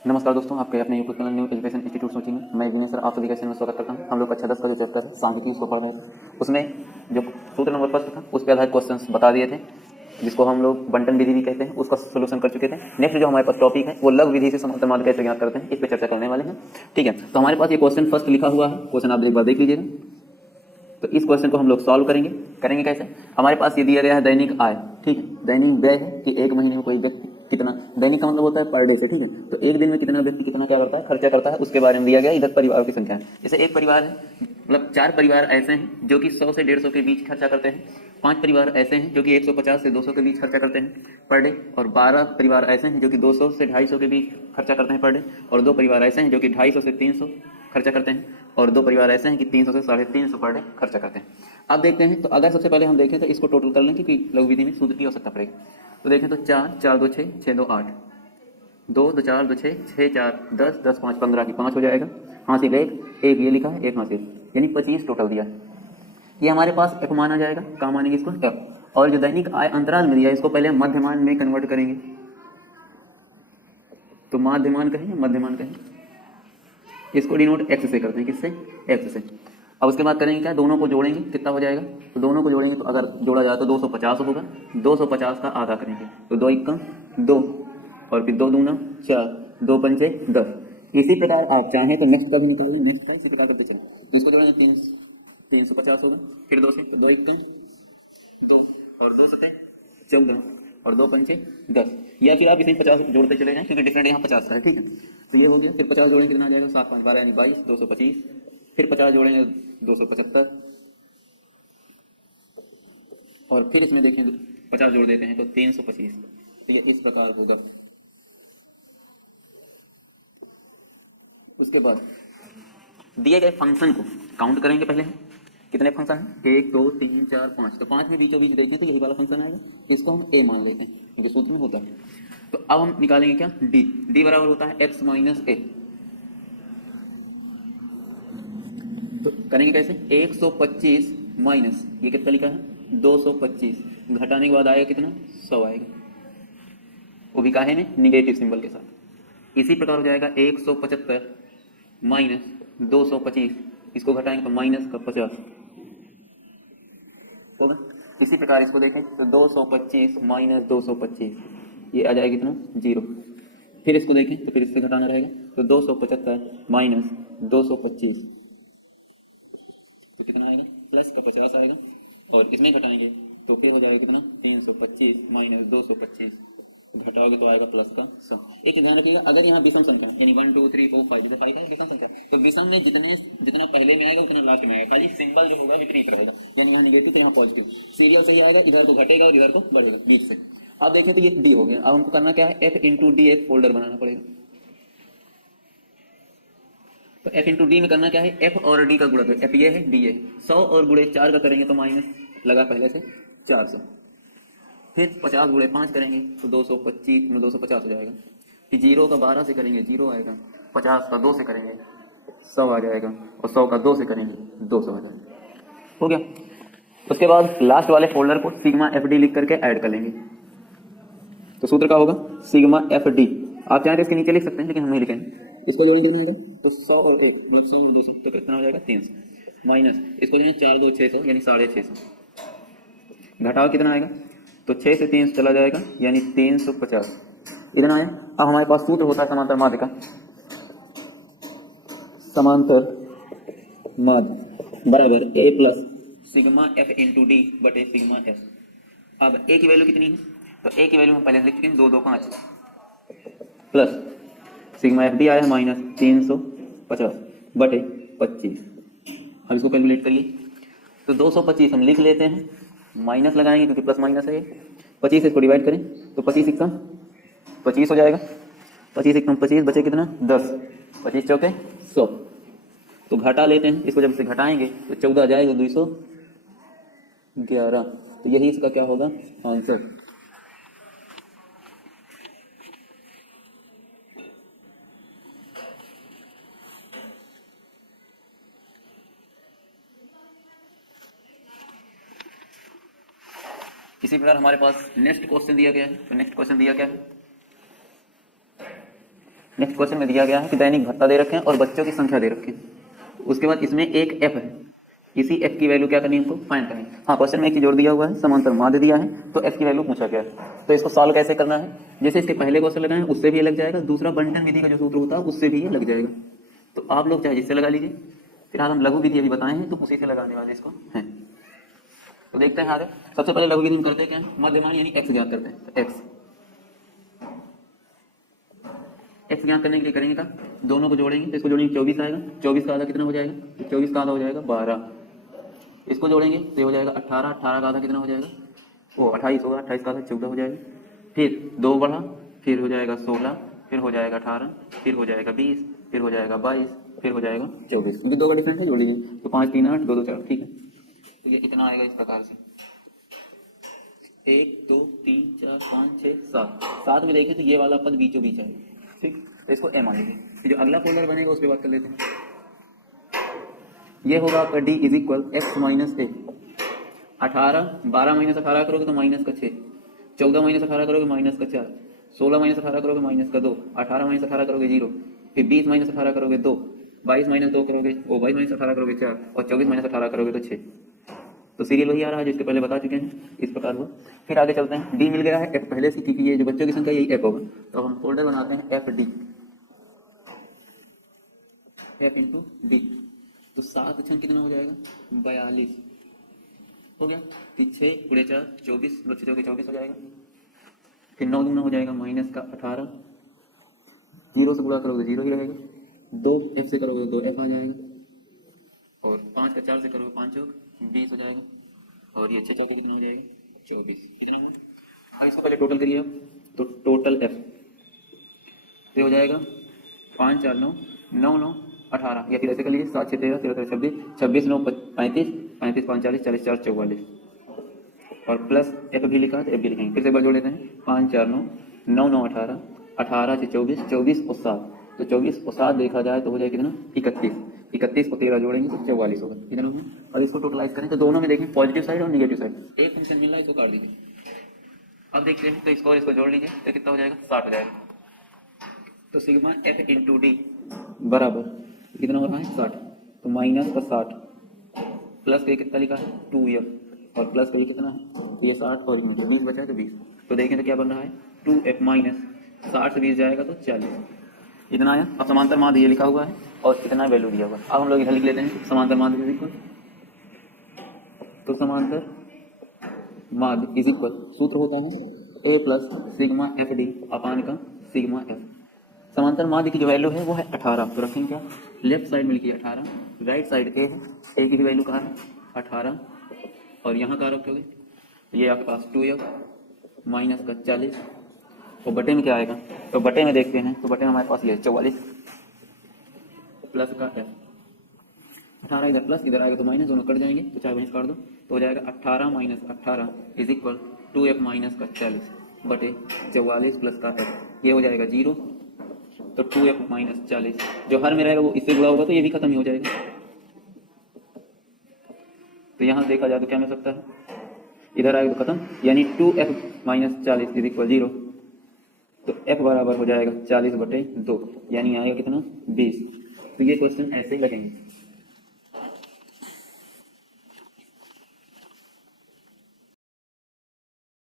नमस्कार दोस्तों, आपके अपने YouTube channel new education institute coaching में मैं विनय सर आप सभी का चैनल में स्वागत करता हूं। हम लोग कक्षा 10 का जो चैप्टर है सांख्यिकी उसको पढ़ रहे थे। उसमें जो सूत्र नंबर फर्स्ट था उस पर आधारित क्वेश्चंस बता दिए थे, जिसको हम लोग बंटन विधि भी कहते हैं, उसका सोल्यूशन कर चुके थे। नेक्स्ट जो हमारे पास टॉपिक है वो लघु विधि से समांतर माध्य कैसे ज्ञात करते हैं, इस पर चर्चा करने वाले हैं। ठीक है, तो हमारे पास ये क्वेश्चन फर्स्ट लिखा हुआ है, क्वेश्चन आप एक बार देख लीजिएगा। तो इस क्वेश्चन को हम लोग सॉल्व करेंगे कैसे। हमारे पास ये दिया गया है दैनिक आय, ठीक है, दैनिक व्यय है कि एक महीने में कोई व्यक्ति कितना, दैनिक का मतलब होता है पर डे से, ठीक है। तो एक दिन में कितना व्यक्ति कितना क्या करता है, खर्चा करता है, उसके बारे में दिया गया। इधर परिवार की संख्या है, जैसे एक परिवार है, मतलब 4 परिवार ऐसे हैं जो कि 100 से 150 के बीच खर्चा करते हैं, 5 परिवार ऐसे हैं जो कि 150 से 200 के बीच खर्चा करते हैं पर डे, और 12 परिवार ऐसे हैं जो कि 200 से 250 के बीच खर्चा करते हैं पर डे, और 2 परिवार ऐसे हैं जो कि 250 से 300 खर्चा करते हैं, और 2 परिवार ऐसे हैं कि 300 से 350 पर डे खर्चा करते हैं। अब देखते हैं, तो अगर सबसे पहले हम देखें तो इसको टोटल कर लें कि लघु विधि में सूत्र की आवश्यकता पड़ेगी। तो देखें तो 4 4 2 6 6 2 8 2 2 4 2 6 6 4 10 10 5 15 की 5 हो जाएगा। हासिल एक ये लिखा है, एक हासिल, यानी 25 टोटल दिया है। ये हमारे पास एफ माना जाएगा, कहाँ मानेंगे इसको, एफ। और जो दैनिक आय अंतराल में दिया है इसको पहले हम मध्यमान में कन्वर्ट करेंगे, तो माध्यमान कहेंगे, मध्यमान कहेंगे। इसको डिनोट एक्स से करते हैं, किससे, एक्स से। अब उसके बाद करेंगे क्या, दोनों को जोड़ेंगे, कितना हो जाएगा, तो दोनों को जोड़ेंगे तो अगर जोड़ा जाए तो 250 होगा, 250 का आधा करेंगे तो 2 1 2, और फिर 2 दूना 4, 2 पंचे 10। इसी प्रकार आप चाहें तो नेक्स्ट का भी निकाल लें, नेक्स्ट का इसी प्रकार करते चलें। तो इसको जोड़ेंगे 350 होगा, फिर 2 से, तो 2 1 2, और 2 7 14, और 2 पंचे 10, या फिर आप इसे 50 जोड़ते चले जाएं क्योंकि डिफरेंट यहाँ 50 का है, ठीक है। तो ये हो गया, फिर 50 जोड़ेंगे कितना आ जाएगा, 7 5 12 यानी 22, 225, फिर 50 जोड़ेंगे 275, और फिर इसमें देखें 50 जोड़ देते हैं तो 325। तो ये इस प्रकार होगा। उसके बाद दिए गए फंक्शन को काउंट करेंगे पहले, कितने फंक्शन हैं, 1 2 3 4 5, तो 5 में बीचों बीच देखें तो यही वाला फंक्शन आएगा, इसको हम ए मान लेते हैं क्योंकि सूत्र में होता है। तो अब हम निकालेंगे क्या, डी। डी बराबर होता है एक्स माइनस ए। तो करेंगे कैसे, 125 माइनस ये कितना लिखा है 225, घटाने के बाद आएगा कितना, 100 आएगा, वो भी काहे में, निगेटिव सिंबल के साथ। इसी प्रकार हो जाएगा 175 माइनस 225, इसको घटाएंगे तो माइनस का 50 होगा। इसी प्रकार इसको देखें तो 225 माइनस 225, ये आ जाएगा कितना, 0। फिर इसको देखें तो फिर इससे घटाना रहेगा, तो 275 माइनस 225 तो कितना आएगा, प्लस का 50 आएगा, और इसमें घटाएंगे तो फिर हो जाएगा कितना, 325 माइनस 225, घटाओगे तो आएगा प्लस का 100। एक ध्यान रखिएगा, अगर यहाँ विषम संख्या यानी 1 2 3 4 5 5 है विषम संख्या, तो विषम में जितना पहले में आएगा उतना लास्ट में आएगा, खाली सिंपल जो होगा विपरीत रहेगा, यानी यहाँ निगेटिव तो यहाँ पॉजिटिव, सीरियल सही आएगा, इधर को घटेगा और इधर को बढ़ेगा बीच से। अब देखिए तो ये डी हो गया। अब हमको करना क्या है, एफ इंटू डी एक फोल्डर बनाना पड़ेगा। तो एफ इंटू डी में करना क्या है, एफ और डी का गुणा, तो एफ ये है, डी ये है, 100 और गुणे 4 का करेंगे तो माइनस लगा पहले से 400, फिर 50 गुणे 5 करेंगे तो 225 में 250 हो जाएगा, फिर 0 का 12 से करेंगे 0 आएगा, 50 का 2 से करेंगे 100 आ जाएगा, और 100 का 2 से करेंगे 200 आ जाएगा, हो गया। उसके बाद लास्ट वाले फोल्डर को सिग्मा एफ डी लिख करके ऐड कर लेंगे। तो सूत्र का होगा सिग्मा एफ डी, आप चाहें तो इसके नीचे लिख सकते हैं लेकिन हम नहीं लिखेंगे। इसको जोड़ेंगे कितना आएगा, तो 100 और 1 मतलब 100 और 200 तो कितना हो जाएगा 300, माइनस इसको जो है 4 2 600 यानी 650, घटाओ कितना आएगा, तो 6 से 300 चला जाएगा यानी 350 इतना आया। अब हमारे पास सूत्र होता है समांतर माध्य का, समांतर माध्य बराबर A plus sigma F into D बटे सिग्मा एफ। अब ए की वैल्यू कितनी है, तो ए की वैल्यू हम पहले लिखते हैं 225 प्लस सिग्मा एफ डी आया है माइनस 350 बटे 25। अब इसको कैलकुलेट करिए, तो 225 हम लिख लेते हैं, माइनस लगाएंगे क्योंकि प्लस माइनस है, 25 इसको डिवाइड करें तो 25 एकम 25 हो जाएगा, 25 एकम 25 बचे कितना 10, 25 चौके 100, तो घटा लेते हैं इसको, जब से घटाएंगे तो 14 जाएगा 211, तो यही इसका क्या होगा आंसर। इसी प्रकार हमारे पास नेक्स्ट क्वेश्चन दिया गया है, तो नेक्स्ट क्वेश्चन दिया क्या है, नेक्स्ट क्वेश्चन में दिया गया है कि दैनिक भत्ता दे रखे हैं और बच्चों की संख्या दे रखी है। उसके बाद इसमें एक एफ है, इसी एफ की वैल्यू क्या करनी है, हमको फाइंड करनी है। हाँ, क्वेश्चन में एक चीज और दिया हुआ है, समांतर माध्य दिया है, तो एफ की वैल्यू पूछा गया है। तो इसको सॉल्व कैसे करना है, जैसे इसके पहले क्वेश्चन लगाए उससे भी ये लग जाएगा, दूसरा बंटन विधि का जो सूत्र होता है उससे भी ये लग जाएगा। तो आप लोग चाहे जिससे लगा लीजिए, फिलहाल हम लघु विधि अभी बताए हैं तो उसी से लगाने वाले इसको हैं। तो देखते हैं आगे। सबसे पहले लघु विधि में करते हैं क्या, मध्यमान यानी एक्स ज्ञात करते हैं। तो एक्स ज्ञात करने के लिए करेंगे क्या, दोनों को जोड़ेंगे, तो इसको जोड़ेंगे 24 आएगा, 24 का आधा कितना हो जाएगा, 24 का आधा हो जाएगा 12। इसको जोड़ेंगे तो हो जाएगा 18, 18 का आधा कितना हो जाएगा, वो 28 होगा, 28 का आधा 14 हो जाएगा। फिर 2 बढ़ा, फिर हो जाएगा 16, फिर हो जाएगा 18, फिर हो जाएगा 20, फिर हो जाएगा 22, फिर हो जाएगा 24, क्योंकि 2 का डिफरेंस है, जोड़ लीजिए। तो 5 3 8 2 2 4, ठीक है। तो ये कितना आएगा इस प्रकार से, 1 2 3 4 5 6 7, 7 में देखें तो ये वाला पद बीचों बीच आएगा, ठीक। तो इसको ए मान लीजिए। जो अगला फोल्डर बनेगा उस पर बात कर लेते हैं। ये होगा आपका D is equal x minus A. 18, 12 minus 18 करोगे तो माइनस का 6, 14 माइनस 18 करोगे माइनस का 4, 16 माइनस 18 करोगे माइनस का 2, 18 माइनस 18 करोगे 0, फिर 20 माइनस 18 करोगे 2, 22 माइनस 2 करोगे, 22 माइनस 18 करोगे 4, और 24 माइनस 18 करोगे तो 6। तो सीरियल वही आ रहा है जिसके पहले बता चुके हैं, इस प्रकार हुआ। फिर आगे चलते हैं, डी मिल गया है एफ पहले से, क्योंकि ये जो बच्चों की संख्या यही एफ होगा, तो हम फोल्डर बनाते हैं F D, F into D. तो 7 छन कितना हो जाएगा, 42 हो गया। फिर 6 गुणे 4 24, 24 हो जाएगा। फिर 9 दूना हो जाएगा माइनस का 18, 0 से गुणा करोगे 0 ही रहेगा, 2 एफ से करोगे 2 एफ आ जाएगा, और 5 का 4 से करोगे 5 चौक 20 हो जाएगा, और ये 6 चौके कितना हो जाएगा 24, कितना हुआ। अब इसको पहले टोटल करिए आप, तो टोटल एफ ये हो जाएगा 5 4 9 9 9 18, या फिर ऐसे कर लीजिए 7 6 13 13 26 26 9 35 35 5 40 40 4 44, और प्लस एफ भी लिखा है तो एफ भी लिखेंगे। फिर से एक बार जोड़ लेते हैं, 5 4 9 9 9 18, 18 से 24 24 और 7, तो 24 और 7 देखा जाए तो हो जाए कितना 31, 31 और 13 जोड़ेंगे तो 44 होगा, कितना होगा। अब इसको टोटलाइज करें तो दोनों में देखें पॉजिटिव साइड और निगेटिव साइड, एक फंक्शन मिल रहा है, इसको काट दीजिए। अब देखते हैं तो इसको और इसको जोड़ लीजिए तो कितना हो जाएगा 60 हो जाएगा। तो सिग्मा एफ इंटू डी बराबर कितना हो रहा है 60, तो माइनस का 60 प्लस का कितना लिखा है 2f, और प्लस का कितना है, तो ये 60 और 20 बचा है तो 20। तो देखें तो क्या बन रहा है 2f माइनस 60 से 20 जाएगा तो 40, इतना आया। अब समांतर माध्य ये लिखा हुआ है और कितना वैल्यू दिया हुआ है। अब हम लोग इधर लिख लेते हैं समांतर माध्य इज इक्वल, तो समांतर माध्य इज इक्वल सूत्र होता है a plus sigma F D upon का सिग्मा एफ। समांतर माध्य की जो वैल्यू है वो है 18, तो रखेंगे क्या, लेफ्ट साइड में लिखिए 18, राइट साइड ए है, ए की भी वैल्यू कहाँ है 18, और यहाँ कहाँ रखोगे, ये आपके पास 2f माइनस का 40, और बटे में क्या आएगा, तो बटे में देखते हैं, तो बटे में हमारे पास ये 44 प्लस का f, 18 इधर प्लस इधर आएगा तो माइनस, दोनों कट जाएंगे तो 4 माइनस काट दो, तो हो जाएगा 18 minus 18 is equal 2f minus का 40 बटे 44 प्लस का f, ये हो जाएगा 0, तो 2f माइनस 40 जो हर में रहेगा वो इससे गुणा होगा तो ये भी खत्म ही हो जाएगा। तो यहाँ देखा जाए तो क्या मिल सकता है, इधर आएगा तो खत्म, यानी 2f माइनस 40 इज इक्वल 0, तो f बराबर हो जाएगा 40 बटे 2, यानी आएगा कितना 20। तो ये क्वेश्चन ऐसे ही लगेंगे।